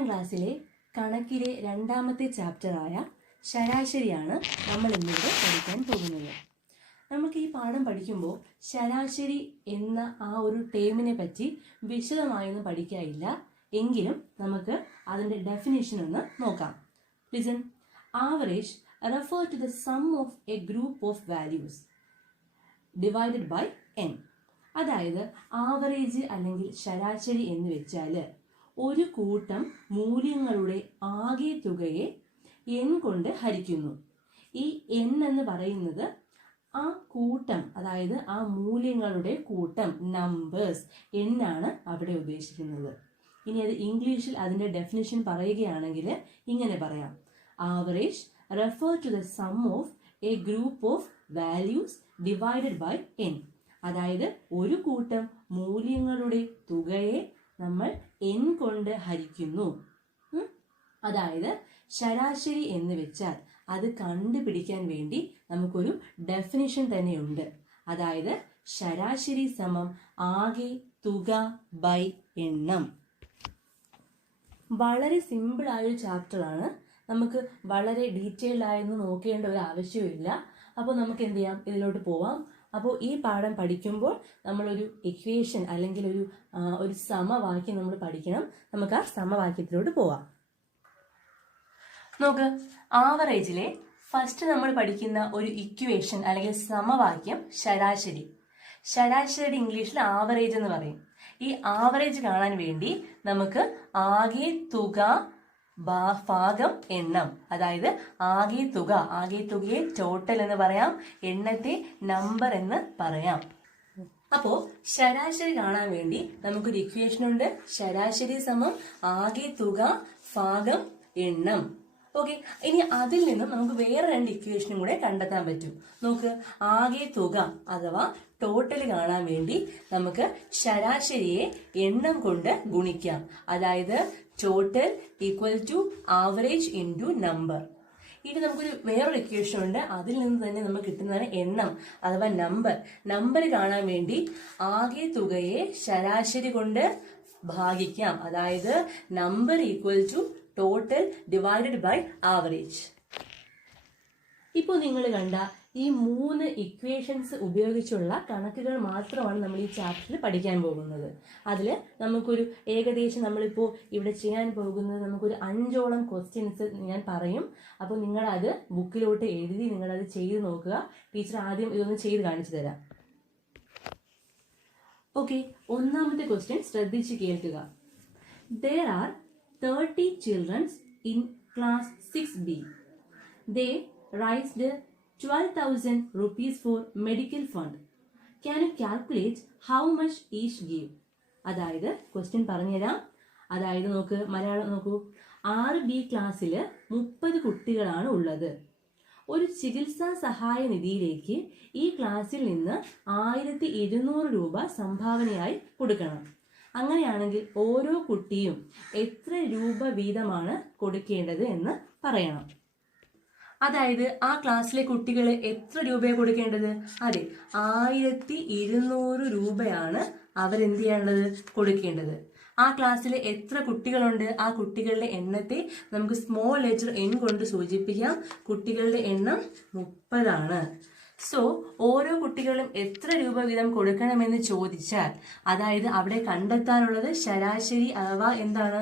6ാം ക്ലാസ്സിലെ കണക്കിലെ രണ്ടാമത്തെ ചാപ്റ്ററായ ശരാശരിയാണ് നമ്മൾ ഇന്നിവിടെ പഠിക്കാൻ പോകുന്നത്. നമുക്ക് ഈ പാഠം പഠിക്കുമ്പോൾ ശരാശരി എന്ന ആ ഒരു ടേമിനെ പറ്റി വിശദമായൊന്നും പഠിക്കാനില്ല. എങ്കിലും നമുക്ക് അതിൻ്റെ ഡെഫിനേഷൻ ഒന്ന് നോക്കാം. Listen. Average refer to the sum of a group of values divided by n. അതായത് ആവറേജ് അല്ലെങ്കിൽ ശരാശരി എന്ന് വെച്ചാൽ ഒരു കൂട്ടം മൂല്യങ്ങളുടെ ആകെ തുകയെ n കൊണ്ട് ഹരിക്കുന്നു. ഈ n എന്ന് പറയുന്നത് ആ കൂട്ടം, അതായത് ആ മൂല്യങ്ങളുടെ കൂട്ടം, നമ്പേഴ്സ്, n ആണ് അവിടെ ഉദ്ദേശിക്കുന്നത്. ഇനി അത് ഇംഗ്ലീഷിൽ അതിൻ്റെ ഡെഫിനിഷൻ പറയുകയാണെങ്കിൽ ഇങ്ങനെ പറയാം. Average refer to the sum of a group of values divided by n. അതായത് ഒരു കൂട്ടം മൂല്യങ്ങളുടെ തുകയെ നമ്മൾ n കൊണ്ട് ഹരിക്കുന്നു. അതായത് ശരാശരി എന്ന് വെച്ചാൽ അത് കണ്ടുപിടിക്കാൻ വേണ്ടി നമുക്കൊരു ഡെഫിനിഷൻ തന്നെയുണ്ട്. അതായത് ശരാശരി സമം ആകെ തുക ബൈ എണ്ണം. വളരെ സിമ്പിളായൊരു ചാപ്റ്ററാണ്. നമുക്ക് വളരെ ഡീറ്റെയിൽഡ് ആയെന്ന് നോക്കേണ്ട ഒരു ആവശ്യമില്ല. അപ്പോൾ നമുക്ക് എന്ത് ചെയ്യാം, ഇതിലോട്ട് പോവാം. അപ്പോൾ ഈ പാഠം പഠിക്കുമ്പോൾ നമ്മളൊരു ഇക്വേഷൻ അല്ലെങ്കിൽ ഒരു സമവാക്യം നമ്മൾ പഠിക്കണം. നമുക്ക് ആ സമവാക്യത്തിലോട്ട് പോവാം. നോക്ക്, ആവറേജിലെ ഫസ്റ്റ് നമ്മൾ പഠിക്കുന്ന ഒരു ഇക്വേഷൻ അല്ലെങ്കിൽ സമവാക്യം ശരാശരി. ശരാശരി ഇംഗ്ലീഷിൽ ആവറേജ് എന്ന് പറയും. ഈ ആവറേജ് കാണാൻ വേണ്ടി നമുക്ക് ആകെ തുക ഭാഗം എണ്ണം, അതായത് ആകെ തുകയെ ടോട്ടൽ എന്ന് പറയാം, എണ്ണത്തെ നമ്പർ എന്ന് പറയാം. അപ്പോ ശരാശരി കാണാൻ വേണ്ടി നമുക്കൊരു ഇക്വേഷൻ ഉണ്ട്. ശരാശരി സമം ആകെ തുക ഭാഗം എണ്ണം. ഓക്കെ, ഇനി അതിൽ നിന്നും നമുക്ക് വേറെ രണ്ട് ഇക്വേഷനും കൂടെ കണ്ടെത്താൻ പറ്റും. നോക്ക്, ആകെ തുക അഥവാ ടോട്ടൽ കാണാൻ വേണ്ടി നമുക്ക് ശരാശരിയെ എണ്ണം കൊണ്ട് ഗുണിക്കാം. അതായത് total equal to average into number. ഇനി നമുക്കൊരു വേറൊരു ഇക്വേഷൻ ഉണ്ട്. അതിൽ നിന്ന് തന്നെ നമുക്ക് കിട്ടുന്നതാണ് എണ്ണം അഥവാ നമ്പർ. നമ്പർ കാണാൻ വേണ്ടി ആകെ തുകയെ ശരാശരി കൊണ്ട് ഭാഗിക്കാം. അതായത് number equal to total divided by average. ഇപ്പോൾ നിങ്ങൾ കണ്ട ഈ 3 ഇക്വേഷൻസ് ഉപയോഗിച്ചുള്ള കണക്കുകൾ മാത്രമാണ് നമ്മൾ ഈ ചാപ്റ്ററിൽ പഠിക്കാൻ പോകുന്നത്. അതിൽ നമുക്കൊരു ഏകദേശം നമ്മളിപ്പോൾ ഇവിടെ ചെയ്യാൻ പോകുന്നത് നമുക്കൊരു 5ഓളം ക്വസ്റ്റ്യൻസ് ഞാൻ പറയും. അപ്പോൾ നിങ്ങളത് ബുക്കിലോട്ട് എഴുതി നിങ്ങളത് ചെയ്ത് നോക്കുക. ടീച്ചർ ആദ്യം ഇതൊന്ന് ചെയ്ത് കാണിച്ചു തരാം. ഓക്കെ, ഒന്നാമത്തെ ക്വസ്റ്റ്യൻ ശ്രദ്ധിച്ച് കേൾക്കുക. There are 30 children in class 6B. They raised 12,000 rupees for medical fund. Can you calculate how much each give? അതായത് ക്വസ്റ്റ്യൻ പറഞ്ഞുതരാം. അതായത് നോക്ക്, മലയാളം നോക്കൂ. 6B ക്ലാസ്സിൽ 30 കുട്ടികളാണ് ഉള്ളത്. ഒരു ചികിത്സാ സഹായ നിധിയിലേക്ക് ഈ ക്ലാസ്സിൽ നിന്ന് 1200 രൂപ സംഭാവനയായി കൊടുക്കണം. അങ്ങനെയാണെങ്കിൽ ഓരോ കുട്ടിയും എത്ര രൂപ വീതമാണ് കൊടുക്കേണ്ടത് എന്ന് പറയണം. അതായത് ആ ക്ലാസ്സിലെ കുട്ടികൾ എത്ര രൂപയാണ് കൊടുക്കേണ്ടത്? അതെ, 1200 രൂപയാണ് അവരെന്ത് ചെയ്യാനുള്ളത്, കൊടുക്കേണ്ടത്. ആ ക്ലാസ്സിൽ എത്ര കുട്ടികളുണ്ട്? ആ കുട്ടികളുടെ എണ്ണത്തെ നമുക്ക് സ്മോൾ ലെറ്റർ n കൊണ്ട് സൂചിപ്പിക്കാം. കുട്ടികളുടെ എണ്ണം 30 ആണ്. സോ ഓരോ കുട്ടികളും എത്ര രൂപ വീതം കൊടുക്കണമെന്ന് ചോദിച്ചാൽ, അതായത് അവിടെ കണ്ടെത്താനുള്ളത് ശരാശരി അഥവാ എന്താണ്,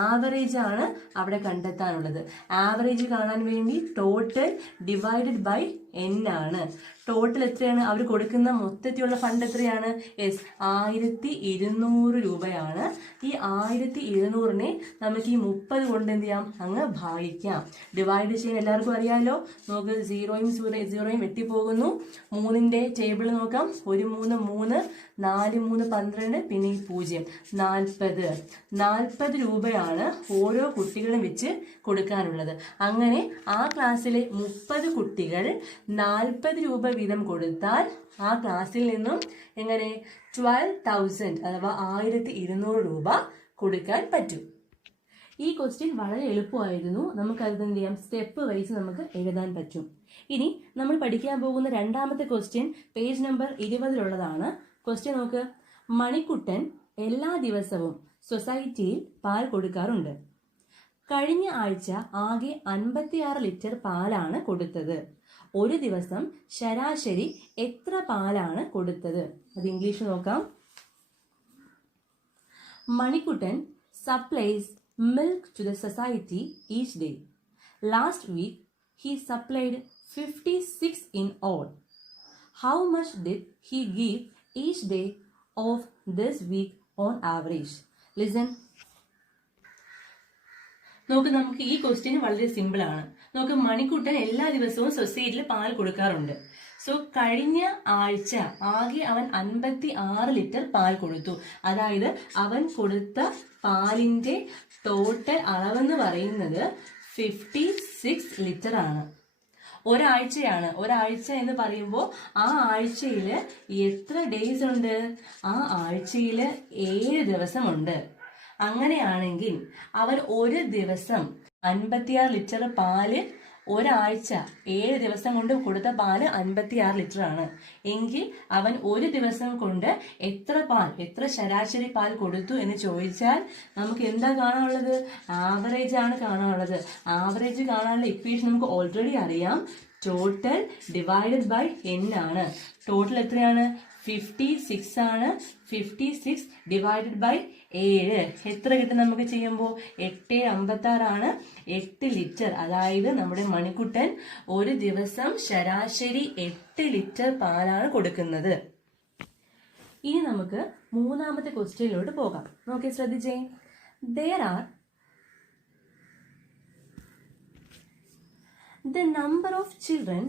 ആവറേജ് ആണ് അവിടെ കണ്ടെത്താനുള്ളത്. ആവറേജ് കാണാൻ വേണ്ടി ടോട്ടൽ ഡിവൈഡഡ് ബൈ n ആണ്. ടോട്ടൽ എത്രയാണ് അവർ കൊടുക്കുന്ന മൊത്തത്തിലുള്ള ഫണ്ട് എത്രയാണ്? 1200 രൂപയാണ്. ഈ 1200നെ നമുക്ക് ഈ 30 കൊണ്ട് എന്ത് ചെയ്യാം, അങ്ങ് ഭാഗിക്കാം. ഡിവൈഡ് ചെയ്യാൻ എല്ലാവർക്കും അറിയാമല്ലോ. നമുക്ക് 0യും വെട്ടിപ്പോകുന്നു. 3ന്റെ ടേബിൾ നോക്കാം. 1 3 3, 4 3 12, പിന്നെ ഈ 0 40 രൂപയാണ് ഓരോ കുട്ടികളും വെച്ച് കൊടുക്കാനുള്ളത്. അങ്ങനെ ആ ക്ലാസ്സിലെ 30 കുട്ടികൾ 40 രൂപ വീതം കൊടുത്താൽ ആ ക്ലാസ്സിൽ നിന്നും എങ്ങനെ 12,000 അഥവാ 1200 രൂപ കൊടുക്കാൻ പറ്റും. ഈ ക്വസ്റ്റ്യൻ വളരെ എളുപ്പമായിരുന്നു. നമുക്കത് എന്ത് ചെയ്യാം, സ്റ്റെപ്പ് വൈസ് നമുക്ക് എഴുതാൻ പറ്റും. ഇനി നമ്മൾ പഠിക്കാൻ പോകുന്ന രണ്ടാമത്തെ ക്വസ്റ്റ്യൻ പേജ് നമ്പർ 20 ക്വസ്റ്റ്യൻ നോക്ക്. മണിക്കുട്ടൻ എല്ലാ ദിവസവും സൊസൈറ്റിയിൽ പാൽ കൊടുക്കാറുണ്ട്. കഴിഞ്ഞ ആഴ്ച ആകെ 56 ലിറ്റർ പാലാണ് കൊടുത്തത്. ഒരു ദിവസം ശരാശരി എത്ര പാലാണ് കൊടുത്തത്? അത് ഇംഗ്ലീഷ് നോക്കാം. Manikuttan supplies milk to the society each day. Last week, he supplied 56 in all. How much did he give each day of this week on average? Listen. നമുക്ക് ഈ ക്വസ്റ്റ്യൻ വളരെ സിമ്പിൾ ആണ്. നമുക്ക് മണിക്കുട്ടൻ എല്ലാ ദിവസവും സൊസൈറ്റിയിൽ പാൽ കൊടുക്കാറുണ്ട്. സോ കഴിഞ്ഞ ആഴ്ച ആകെ അവൻ 56 ലിറ്റർ പാൽ കൊടുത്തു. അതായത് അവൻ കൊടുത്ത പാലിന്റെ ടോട്ടൽ അളവെന്ന് പറയുന്നത് 56 ലിറ്റർ ആണ്. ഒരാഴ്ചയാണ്. ഒരാഴ്ച എന്ന് പറയുമ്പോൾ ആ ആഴ്ചയിൽ എത്ര ഡേയ്സ് ഉണ്ട്? ആ ആഴ്ചയിൽ 7 ദിവസമുണ്ട്. അങ്ങനെയാണെങ്കിൽ അവൻ ഒരു ദിവസം 56 ലിറ്റർ പാല്, ഒരാഴ്ച 7 ദിവസം കൊണ്ട് കൊടുത്ത പാല് 56 ലിറ്റർ ആണ്. എങ്കിൽ അവൻ ഒരു ദിവസം കൊണ്ട് എത്ര ശരാശരി പാൽ കൊടുത്തു എന്ന് ചോദിച്ചാൽ നമുക്ക് എന്താ കാണാനുള്ളത്? ആവറേജ് ആണ് കാണാനുള്ളത്. ആവറേജ് കാണാനുള്ള ഇക്വേഷൻ നമുക്ക് ഓൾറെഡി അറിയാം. ടോട്ടൽ ഡിവൈഡഡ് ബൈ n ആണ്. ടോട്ടൽ എത്രയാണ്? 56 ആണ്. 56 ഡിവൈഡഡ് ബൈ 7 എത്ര കിട്ടും നമുക്ക് ചെയ്യുമ്പോൾ? 8×56 ആണ്. 8 ലിറ്റർ. അതായത് നമ്മുടെ മണിക്കുട്ടൻ ഒരു ദിവസം ശരാശരി 8 ലിറ്റർ പാലാണ് കൊടുക്കുന്നത്. ഇനി നമുക്ക് മൂന്നാമത്തെ ക്വസ്റ്റ്യനിലോട്ട് പോകാം. നോക്കി ശ്രദ്ധിച്ചേ. There are the number of children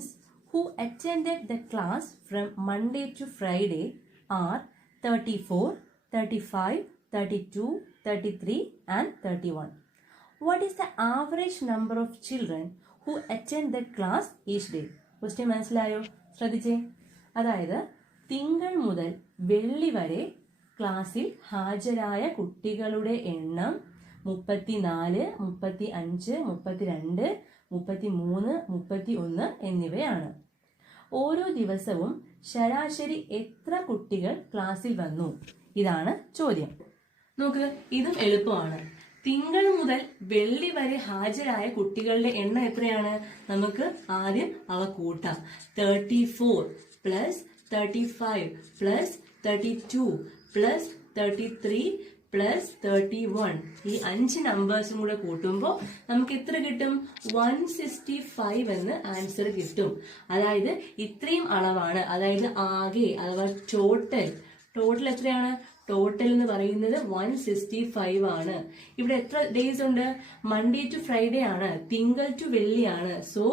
who attended the class from Monday to Friday are 34, 35, 32, 33 and 31. What is the average number of children who attend the class each day? Question മനസ്സിലായോ? ശ്രദ്ധിച്ചേ. അതായത് തിങ്കൾ മുതൽ വെള്ളി വരെ ക്ലാസ്സിൽ ഹാജരായ കുട്ടികളുടെ എണ്ണം 34, 35, 32, 33, 31 എന്നിവയാണ്. ഓരോ ദിവസവും ശരാശരി എത്ര കുട്ടികൾ ക്ലാസ്സിൽ വന്നു? ഇതാണ് ചോദ്യം. നോക്ക്, ഇതും എളുപ്പമാണ്. തിങ്കൾ മുതൽ വെള്ളി വരെ ഹാജരായ കുട്ടികളുടെ എണ്ണം എത്രയാണ്? നമുക്ക് ആദ്യം അവ കൂട്ടാം. 34 പ്ലസ് 35 പ്ലസ് 32 പ്ലസ് 33 പ്ലസ് 31. ഈ 5 നമ്പേഴ്സും കൂടെ കൂട്ടുമ്പോൾ നമുക്ക് എത്ര കിട്ടും? 165 എന്ന് ആൻസർ കിട്ടും. അതായത് ഇത്രയും അളവാണ്. അതായത് ആകെ അഥവാ ടോട്ടൽ എത്രയാണ്? ടോട്ടൽ എന്ന് പറയുന്നത് 165 ആണ്. ഇവിടെ എത്ര ഡേയ്സ് ഉണ്ട്? മൺഡേ ടു ഫ്രൈഡേ ആണ്, തിങ്കൾ ടു വെള്ളിയാണ്. സോ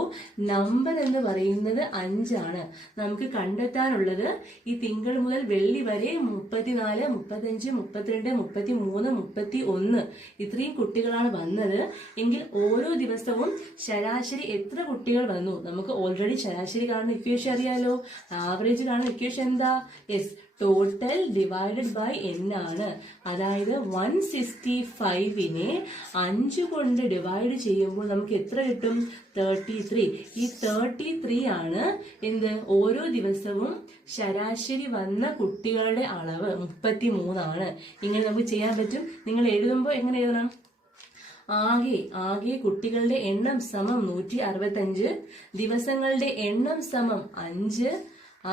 നമ്പർ എന്ന് പറയുന്നത് 5 ആണ്. നമുക്ക് കണ്ടെത്താനുള്ളത് ഈ തിങ്കൾ മുതൽ വെള്ളി വരെ 34, 35, 32, 33, 31 ഇത്രയും കുട്ടികളാണ് വന്നത്. എങ്കിൽ ഓരോ ദിവസവും ശരാശരി എത്ര കുട്ടികൾ വന്നു? നമുക്ക് ഓൾറെഡി ശരാശരി കാണുന്ന ഇക്വേഷൻ അറിയാലോ. ആവറേജ് കാണുന്ന ഇക്വേഷൻ എന്താ? Yes, total divided by n ആണ്. അതായത് 165നെ 5 കൊണ്ട് ഡിവൈഡ് ചെയ്യുമ്പോൾ നമുക്ക് എത്ര കിട്ടും? 33. ഈ 33 ആണ് എന്ത്? ഓരോ ദിവസവും ശരാശരി വന്ന കുട്ടികളുടെ അളവ് 33 ആണ്. ഇങ്ങനെ നമുക്ക് ചെയ്യാൻ പറ്റും. നിങ്ങൾ എഴുതുമ്പോൾ എങ്ങനെ എഴുതണം? ആകെ കുട്ടികളുടെ എണ്ണം സമം 165, ദിവസങ്ങളുടെ എണ്ണം സമം 5,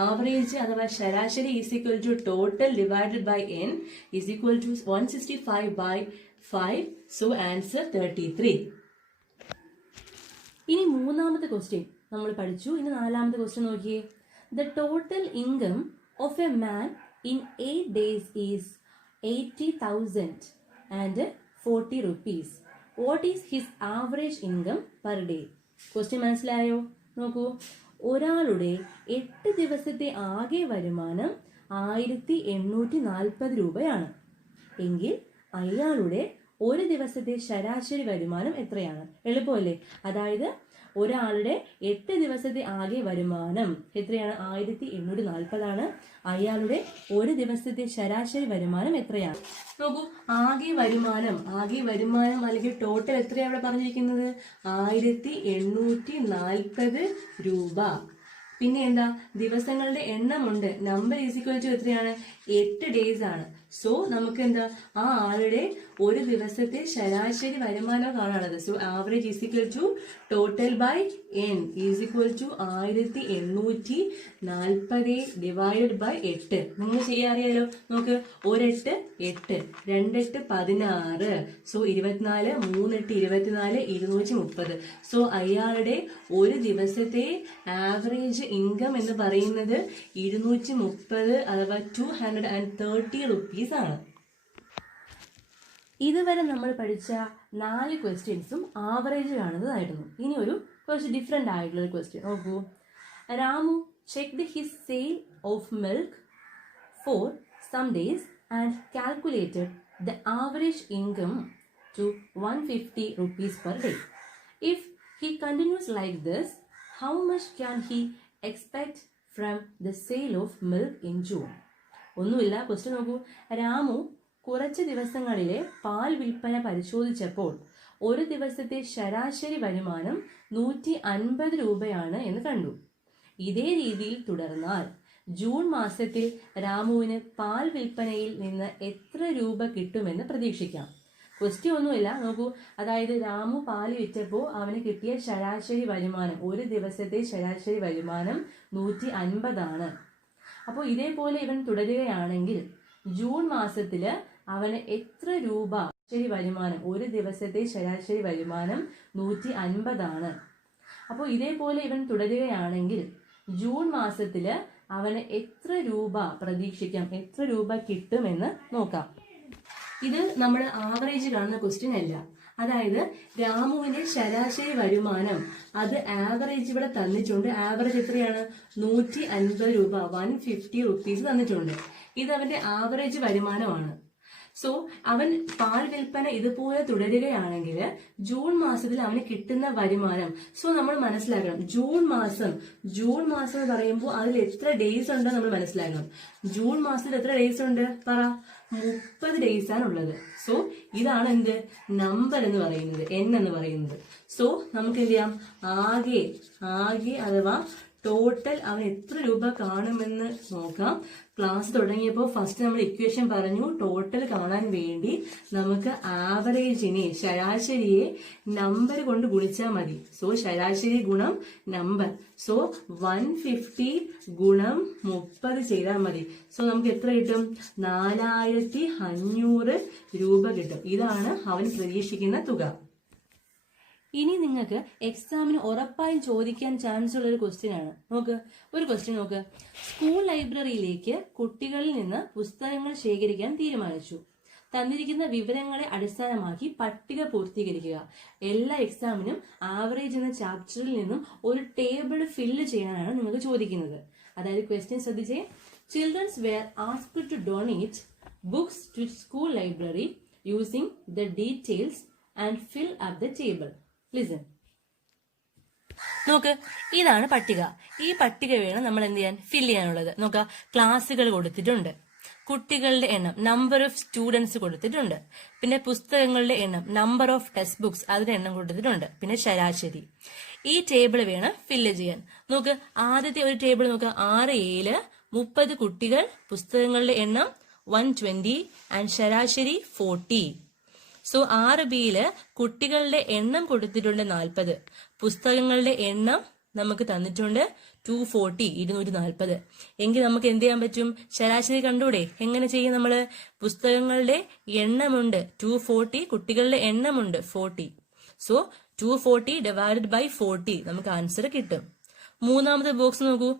ആവറേജ് അഥവാ ശരാശരി is equal to total divided by n is equal to 165/5. So answer 33. ഇനി മൂന്നാമത്തെ ക്വസ്റ്റ്യൻ നമ്മൾ പഠിച്ചു. ഇനി നാലാമത്തെ ക്വസ്റ്റ്യൻ നോക്കിയേ. The total income of a man in 8 days is 80,040 rupees. What is his average income per day? Question മനസ്സിലായോ? നോക്കൂ, ഒരാളുടെ 8 ദിവസത്തെ ആകെ വരുമാനം 1840 രൂപയാണ്. എങ്കിൽ അയാളുടെ ഒരു ദിവസത്തെ ശരാശരി വരുമാനം എത്രയാണ്? എളുപ്പമല്ലേ? അതായത് ഒരാളുടെ 8 ദിവസത്തെ ആകെ വരുമാനം എത്രയാണ്? 1840 ആണ്. അയാളുടെ ഒരു ദിവസത്തെ ശരാശരി വരുമാനം എത്രയാണ്? നോക്കൂ, ആകെ വരുമാനം അല്ലെങ്കിൽ ടോട്ടൽ എത്രയാണ് ഇവിടെ പറഞ്ഞിരിക്കുന്നത്? 1840 രൂപ. പിന്നെ എന്താ? ദിവസങ്ങളുടെ എണ്ണമുണ്ട്. നമ്പർ ഈസ് ഈക്വൽ ടു എത്രയാണ്? 8 days ആണ്. സോ നമുക്ക് എന്താ ആ ആളുടെ ഒരു ദിവസത്തെ ശരാശരി വരുമാനം കാണാനുള്ളത്. So average is equal to total by n is equal to 1840 divided by 8. നിങ്ങൾ ചെയ്യാറിയാലോ, നമുക്ക് 1 8 8, 2 8 16, സോ 24, 3 8 24, 230. സോ അയാളുടെ ഒരു ദിവസത്തെ ആവറേജ് ഇൻകം എന്ന് പറയുന്നത് 230 അഥവാ 230 റുപ്പീസ് ആണ്. ഇതുവരെ നമ്മൾ പഠിച്ച 4 ക്വസ്റ്റ്യൻസും ആവറേജ് കാണുന്നതായിരുന്നു. ഇനി ഒരു കുറച്ച് ഡിഫറെൻ്റ് ആയിട്ടുള്ള ഒരു ക്വസ്റ്റ്യൻ നോക്കൂ. Ramu checked his sale of milk for some days and calculated the average income to 150 rupees per day. If he continues like this, how much can he expect from the sale of milk in June? ഒന്നുമില്ല, question നോക്കൂ. രാമു കുറച്ച് ദിവസങ്ങളിലെ പാൽ വിൽപ്പന പരിശോധിച്ചപ്പോൾ ഒരു ദിവസത്തെ ശരാശരി വരുമാനം 150 രൂപയാണ് എന്ന് കണ്ടു. ഇതേ രീതിയിൽ തുടർന്നാൽ ജൂൺ മാസത്തിൽ രാമുവിന് പാൽ വിൽപ്പനയിൽ നിന്ന് എത്ര രൂപ കിട്ടുമെന്ന് പ്രതീക്ഷിക്കാം. ക്വസ്റ്റ്യൻ ഒന്നുമില്ല, നോക്കൂ. അതായത് രാമു പാല് വിറ്റപ്പോൾ അവന് കിട്ടിയ ശരാശരി വരുമാനം, ഒരു ദിവസത്തെ ശരാശരി വരുമാനം 150 ആണ്. അപ്പോൾ ഇതേപോലെ ഇവൻ തുടരുകയാണെങ്കിൽ ജൂൺ മാസത്തില് അവന് എത്ര രൂപ ശരാശരി വരുമാനം, ഒരു ദിവസത്തെ ശരാശരി വരുമാനം 150 ആണ്. അപ്പോൾ ഇതേപോലെ ഇവൻ തുടരുകയാണെങ്കിൽ ജൂൺ മാസത്തില് അവന് എത്ര രൂപ പ്രതീക്ഷിക്കാം, എത്ര രൂപ കിട്ടുമെന്ന് നോക്കാം. ഇത് നമ്മൾ ആവറേജ് കാണുന്ന ക്വസ്റ്റ്യൻ അല്ല. അതായത് രാമുവിന്റെ ശരാശരി വരുമാനം അത് ആവറേജ് ഇവിടെ തന്നിട്ടുണ്ട്. ആവറേജ് എത്രയാണ്? 150 രൂപ, 150 റുപ്പീസ് തന്നിട്ടുണ്ട്. ഇത് അവന്റെ ആവറേജ് വരുമാനമാണ്. സോ അവൻ പാൽ വിൽപ്പന ഇതുപോലെ തുടരുകയാണെങ്കിൽ ജൂൺ മാസത്തിൽ അവന് കിട്ടുന്ന വരുമാനം, സോ നമ്മൾ മനസ്സിലാക്കണം ജൂൺ മാസം എന്ന് പറയുമ്പോൾ അതിൽ എത്ര ഡേയ്സ് ഉണ്ട് നമ്മൾ മനസ്സിലാക്കണം. ജൂൺ മാസത്തിൽ എത്ര ഡേയ്സ് ഉണ്ട് പറ? 30 ഡേയ്സ് ആണ് ഉള്ളത്. സോ ഇതാണ് എന്ത് നമ്പർ എന്ന് പറയുന്നത്, n എന്ന് പറയുന്നത്. സോ നമുക്ക് എന്ത് ചെയ്യാം, ആകെ അഥവാ ടോട്ടൽ അവൻ എത്ര രൂപ കാണുമെന്ന് നോക്കാം. ക്ലാസ് തുടങ്ങിയപ്പോൾ ഫസ്റ്റ് നമ്മൾ ഇക്വേഷൻ പറഞ്ഞു. ടോട്ടൽ കാണാൻ വേണ്ടി നമുക്ക് ആവറേജിനെ, ശരാശരിയെ നമ്പർ കൊണ്ട് ഗുണിച്ചാൽ മതി. സോ ശരാശരി ഗുണം നമ്പർ. സോ 150 ഗുണം 30 ചെയ്താൽ മതി. സോ നമുക്ക് എത്ര കിട്ടും? 4500 രൂപ കിട്ടും. ഇതാണ് അവൻ പ്രതീക്ഷിക്കുന്ന തുക. ഇനി നിങ്ങൾക്ക് എക്സാമിന് ഉറപ്പായും ചോദിക്കാൻ ചാൻസ് ഉള്ള ഒരു ക്വസ്റ്റ്യൻ ആണ്. ഒരു ക്വസ്റ്റ്യൻ നോക്ക്. സ്കൂൾ ലൈബ്രറിയിലേക്ക് കുട്ടികളിൽ നിന്ന് പുസ്തകങ്ങൾ ശേഖരിക്കാൻ തീരുമാനിച്ചു. തന്നിരിക്കുന്ന വിവരങ്ങളെ അടിസ്ഥാനമാക്കി പട്ടിക പൂർത്തീകരിക്കുക. എല്ലാ എക്സാമിനും ആവറേജ് എന്ന ചാപ്റ്ററിൽ നിന്നും ഒരു ടേബിൾ ഫില്ല് ചെയ്യാനാണ് നിങ്ങൾക്ക് ചോദിക്കുന്നത്. അതായത് ക്വസ്റ്റ്യൻ ശ്രദ്ധിച്ചേ. Childrens were asked to donate books to school library using the details and fill up the table. Listen. നോക്ക്, ഇതാണ് പട്ടിക. ഈ പട്ടിക വേണം നമ്മൾ എന്ത് ചെയ്യാൻ, ഫിൽ ചെയ്യാനുള്ളത്. നോക്കുക, ക്ലാസ്സുകൾ കൊടുത്തിട്ടുണ്ട്, കുട്ടികളുടെ എണ്ണം, നമ്പർ ഓഫ് സ്റ്റുഡൻസ് കൊടുത്തിട്ടുണ്ട്, പിന്നെ പുസ്തകങ്ങളുടെ എണ്ണം, നമ്പർ ഓഫ് ടെക്സ്റ്റ് ബുക്സ്, അതിന്റെ എണ്ണം കൊടുത്തിട്ടുണ്ട്, പിന്നെ ശരാശരി. ഈ ടേബിൾ വേണം ഫില്ല് ചെയ്യാൻ. നോക്ക്, ആദ്യത്തെ ഒരു ടേബിൾ നോക്കുക. 6A 30 കുട്ടികൾ, പുസ്തകങ്ങളുടെ എണ്ണം 120 ആൻഡ് ശരാശരി 40. സോ 6B കുട്ടികളുടെ എണ്ണം കൊടുത്തിട്ടുണ്ട് 40, പുസ്തകങ്ങളുടെ എണ്ണം നമുക്ക് തന്നിട്ടുണ്ട് 240, 240. എങ്കിൽ നമുക്ക് എന്ത് ചെയ്യാൻ പറ്റും, ശരാശരി കണ്ടൂടെ? എങ്ങനെ ചെയ്യും നമ്മള്? പുസ്തകങ്ങളുടെ എണ്ണമുണ്ട് 240, കുട്ടികളുടെ എണ്ണമുണ്ട് 40. സോ 240 ഡിവൈഡഡ് ബൈ 40 നമുക്ക് ആൻസർ കിട്ടും. മൂന്നാമത്തെ ബോക്സ് നോക്കൂ.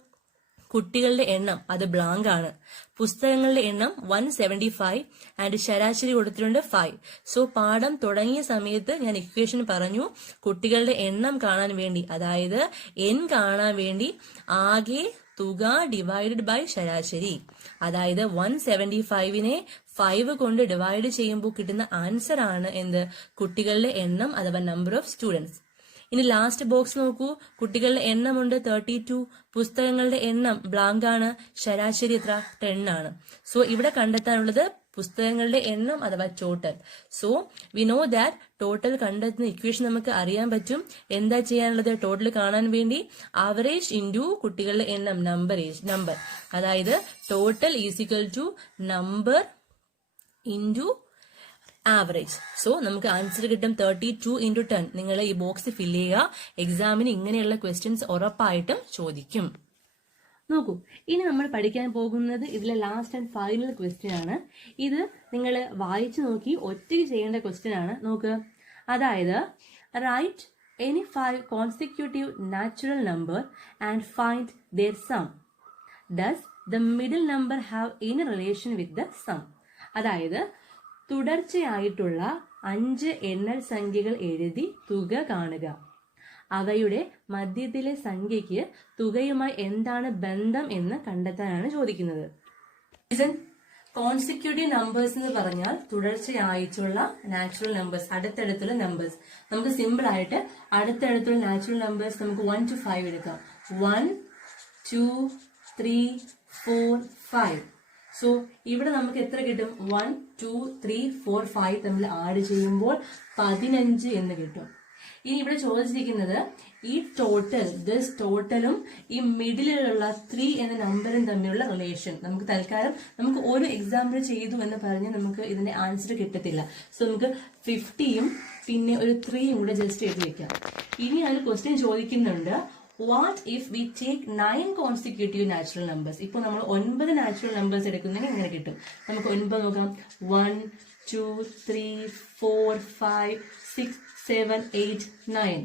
കുട്ടികളുടെ എണ്ണം അത് ബ്ലാങ്ക് ആണ്. പുസ്തകങ്ങളുടെ എണ്ണം 175 ആൻഡ് ശരാശരി കൊടുത്തിട്ടുണ്ട് 5. സോ പാഠം തുടങ്ങിയ സമയത്ത് ഞാൻ ഇക്വേഷൻ പറഞ്ഞു, കുട്ടികളുടെ എണ്ണം കാണാൻ വേണ്ടി, അതായത് n കാണാൻ വേണ്ടി ആകെ തുക ഡിവൈഡഡ് ബൈ ശരാശരി. അതായത് 175നെ 5 കൊണ്ട് ഡിവൈഡ് ചെയ്യുമ്പോൾ കിട്ടുന്ന ആൻസർ ആണ് എന്ത്, കുട്ടികളുടെ എണ്ണം അഥവാ നമ്പർ ഓഫ് സ്റ്റുഡൻസ്. ഇനി ലാസ്റ്റ് ബോക്സ് നോക്കൂ. കുട്ടികളുടെ എണ്ണമുണ്ട് 32, പുസ്തകങ്ങളുടെ എണ്ണം ബ്ലാങ്ക് ആണ്, ശരാശരി എത്ര? 10 ആണ്. സോ ഇവിടെ കണ്ടെത്താനുള്ളത് പുസ്തകങ്ങളുടെ എണ്ണം അഥവാ total. So we know that total കണ്ടെത്തുന്ന ഇക്വേഷൻ നമുക്ക് അറിയാൻ പറ്റും. എന്താ ചെയ്യാനുള്ളത്? ടോട്ടൽ കാണാൻ വേണ്ടി ആവറേജ് ഇൻറ്റു കുട്ടികളുടെ എണ്ണം, നമ്പർ. അതായത് total is equal to number into average. So നമുക്ക് ആൻസർ കിട്ടും 32 × 10. നിങ്ങൾ ഈ ബോക്സ് ഫില്ല് ചെയ്യുക. എക്സാമിന് ഇങ്ങനെയുള്ള ക്വസ്റ്റ്യൻസ് ഉറപ്പായിട്ടും ചോദിക്കും. നോക്കൂ, ഇനി നമ്മൾ പഠിക്കാൻ പോകുന്നത് ഇതിലെ ലാസ്റ്റ് ആൻഡ് ഫൈനൽ ക്വസ്റ്റ്യൻ ആണ്. ഇത് നിങ്ങൾ വായിച്ചു നോക്കി ഒറ്റയ്ക്ക് ചെയ്യേണ്ട ക്വസ്റ്റ്യൻ ആണ്. നോക്ക്, അതായത് write any 5 consecutive natural number and find their sum. Does the middle number have any relation with the sum? അതായത് തുടർച്ചയായിട്ടുള്ള 5 എണ്ണൽ സംഖ്യകൾ എഴുതി തുക കാണുക. അവയുടെ മധ്യത്തിലെ സംഖ്യയ്ക്ക് തുകയുമായി എന്താണ് ബന്ധം എന്ന് കണ്ടെത്താനാണ് ചോദിക്കുന്നത്. കോൺസിക്യൂട്ടീവ് നമ്പേഴ്സ് എന്ന് പറഞ്ഞാൽ തുടർച്ചയായിട്ടുള്ള നാച്ചുറൽ നമ്പേഴ്സ്, അടുത്തടുത്തുള്ള നമ്പേഴ്സ്. നമുക്ക് സിമ്പിൾ ആയിട്ട് അടുത്തടുത്തുള്ള നാച്ചുറൽ നമ്പേഴ്സ് നമുക്ക് 1 to 5 എടുക്കാം. 1, 2, 3, 4, 5. സോ ഇവിടെ നമുക്ക് എത്ര കിട്ടും? 1, 2, 3, 4, 5 തമ്മിൽ ആഡ് ചെയ്യുമ്പോൾ 15 എന്ന് കിട്ടും. ഇനി ഇവിടെ ചോദിച്ചിരിക്കുന്നത് ഈ ടോട്ടലും ഈ മിഡിലുള്ള 3 എന്ന നമ്പറും തമ്മിലുള്ള റിലേഷൻ. നമുക്ക് തൽക്കാലം നമുക്ക് ഒരു എക്സാമ്പിൾ ചെയ്തു എന്ന് പറഞ്ഞ് നമുക്ക് ഇതിന്റെ ആൻസർ കിട്ടത്തില്ല. സോ നമുക്ക് 50യും പിന്നെ ഒരു 3യും കൂടെ ജസ്റ്റ് എഴുതി വെക്കാം. ഇനി അതിൽ ക്വസ്റ്റ്യൻ ചോദിക്കുന്നുണ്ട്, what if we take 9 consecutive natural numbers. ഇപ്പൊ നമ്മൾ 9 നാച്ചുറൽ നമ്പേഴ്സ് എടുക്കുന്നതിന് എങ്ങനെ കിട്ടും? നമുക്ക് 9 നോക്കാം. 1, 2, 3, 4, 5, 6, 7, 8, 9.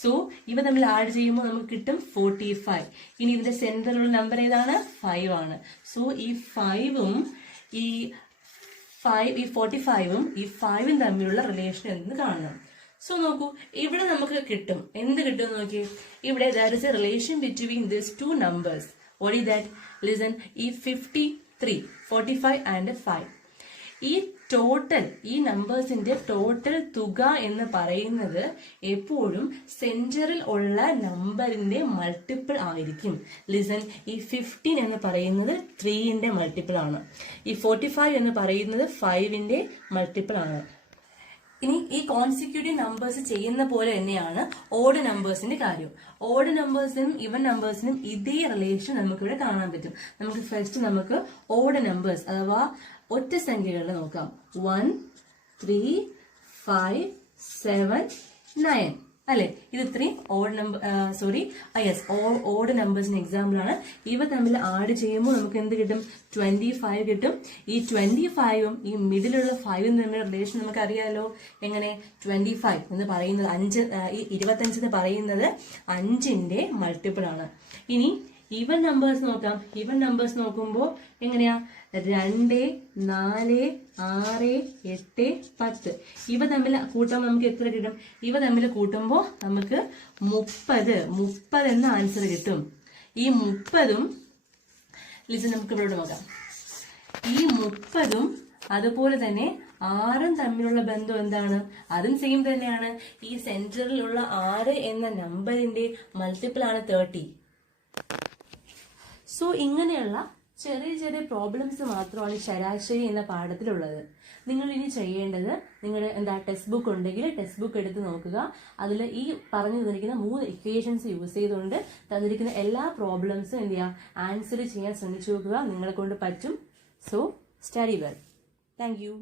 സോ ഇവ തമ്മിൽ ആഡ് ചെയ്യുമ്പോൾ നമുക്ക് കിട്ടും 45. ഇനി ഇതിന്റെ സെന്ററിലുള്ള നമ്പർ ഏതാണ്? 5 ആണ്. സോ ഈ 5ഉം ഈ 45ഉം ഈ 5ഉം തമ്മിലുള്ള റിലേഷൻ എന്ന് കാണണം. സോ നോക്കൂ, ഇവിടെ നമുക്ക് കിട്ടും. എന്ത് കിട്ടും നോക്കി, ഇവിടെ there is a relation between these two numbers. What is that? Listen, ഈ 53, 45 and 5. ഈ ടോട്ടൽ, ഈ നമ്പേഴ്സിന്റെ ടോട്ടൽ തുക എന്ന് പറയുന്നത് എപ്പോഴും സെന്ററിൽ ഉള്ള നമ്പറിന്റെ മൾട്ടിപ്പിൾ ആയിരിക്കും. ലിസൺ, ഈ 15 എന്ന് പറയുന്നത് 3ന്റെ മൾട്ടിപ്പിൾ ആണ്. ഈ 45 എന്ന് പറയുന്നത് 5ന്റെ മൾട്ടിപ്പിൾ ആണ്. ഇനി ഈ കോൺസിക്യൂട്ടീവ് നമ്പേഴ്സ് ചെയ്യുന്ന പോലെ തന്നെയാണ് ഓഡ് നമ്പേഴ്സിന്റെ കാര്യം. ഓഡ് നമ്പേഴ്സിനും ഇവൻ നമ്പേഴ്സിനും ഇതേ റിലേഷൻ നമുക്കിവിടെ കാണാൻ പറ്റും. നമുക്ക് ഫസ്റ്റ് നമുക്ക് ഓഡ് നമ്പേഴ്സ് അഥവാ ഒറ്റ സംഖ്യകളിൽ നോക്കാം. 1, 3, 5, 7, 9 അല്ലെ? ഇത് ഇത്രയും ഓഡ് നമ്പർ ഓഡ് നമ്പേഴ്സിന് എക്സാമ്പിൾ ആണ്. ഇവ തമ്മിൽ ആഡ് ചെയ്യുമ്പോൾ നമുക്ക് എന്ത് കിട്ടും? 25 കിട്ടും. ഈ 25ഉം ഈ മിഡിലുള്ള 5ഉം തമ്മിലുള്ള റിലേഷൻ നമുക്ക് അറിയാലോ. എങ്ങനെ? 25 എന്ന് പറയുന്നത് 25 എന്ന് പറയുന്നത് 5ന്റെ മൾട്ടിപ്പിൾ ആണ്. ഇനി ഈവൻ നമ്പേഴ്സ് നോക്കാം. ഈവൻ നമ്പേഴ്സ് നോക്കുമ്പോൾ എങ്ങനെയാ? 2, 4, 6, 8, 10. ഇവ തമ്മിൽ കൂട്ടുമ്പോൾ നമുക്ക് എത്ര കിട്ടും? ഇവ തമ്മിൽ കൂട്ടുമ്പോൾ നമുക്ക് 30 എന്ന ആൻസർ കിട്ടും. ഈ 30ഉം നമുക്ക് ഇവിടെ നോക്കാം. ഈ 30ഉം അതുപോലെ തന്നെ 6ഉം തമ്മിലുള്ള ബന്ധം എന്താണ്? അതും സെയിം തന്നെയാണ്. ഈ സെന്ററിലുള്ള 6 എന്ന നമ്പറിന്റെ മൾട്ടിപ്പിൾ ആണ് 30. സോ ഇങ്ങനെയുള്ള ചെറിയ ചെറിയ പ്രോബ്ലംസ് മാത്രമാണ് ശരാശരി എന്ന പാഠത്തിലുള്ളത്. നിങ്ങൾ ഇനി ചെയ്യേണ്ടത്, നിങ്ങൾ ടെക്സ്റ്റ് ബുക്ക് ഉണ്ടെങ്കിൽ ടെക്സ്റ്റ് ബുക്ക് എടുത്ത് നോക്കുക. അതിൽ ഈ പറഞ്ഞു തന്നിരിക്കുന്ന 3 ഇക്വേഷൻസ് യൂസ് ചെയ്തുകൊണ്ട് തന്നിരിക്കുന്ന എല്ലാ പ്രോബ്ലംസും എന്ത് ചെയ്യുക? ആൻസർ ചെയ്യാൻ ശ്രമിച്ചു നോക്കുക. നിങ്ങളെ കൊണ്ട് പറ്റും. So study well. Thank you.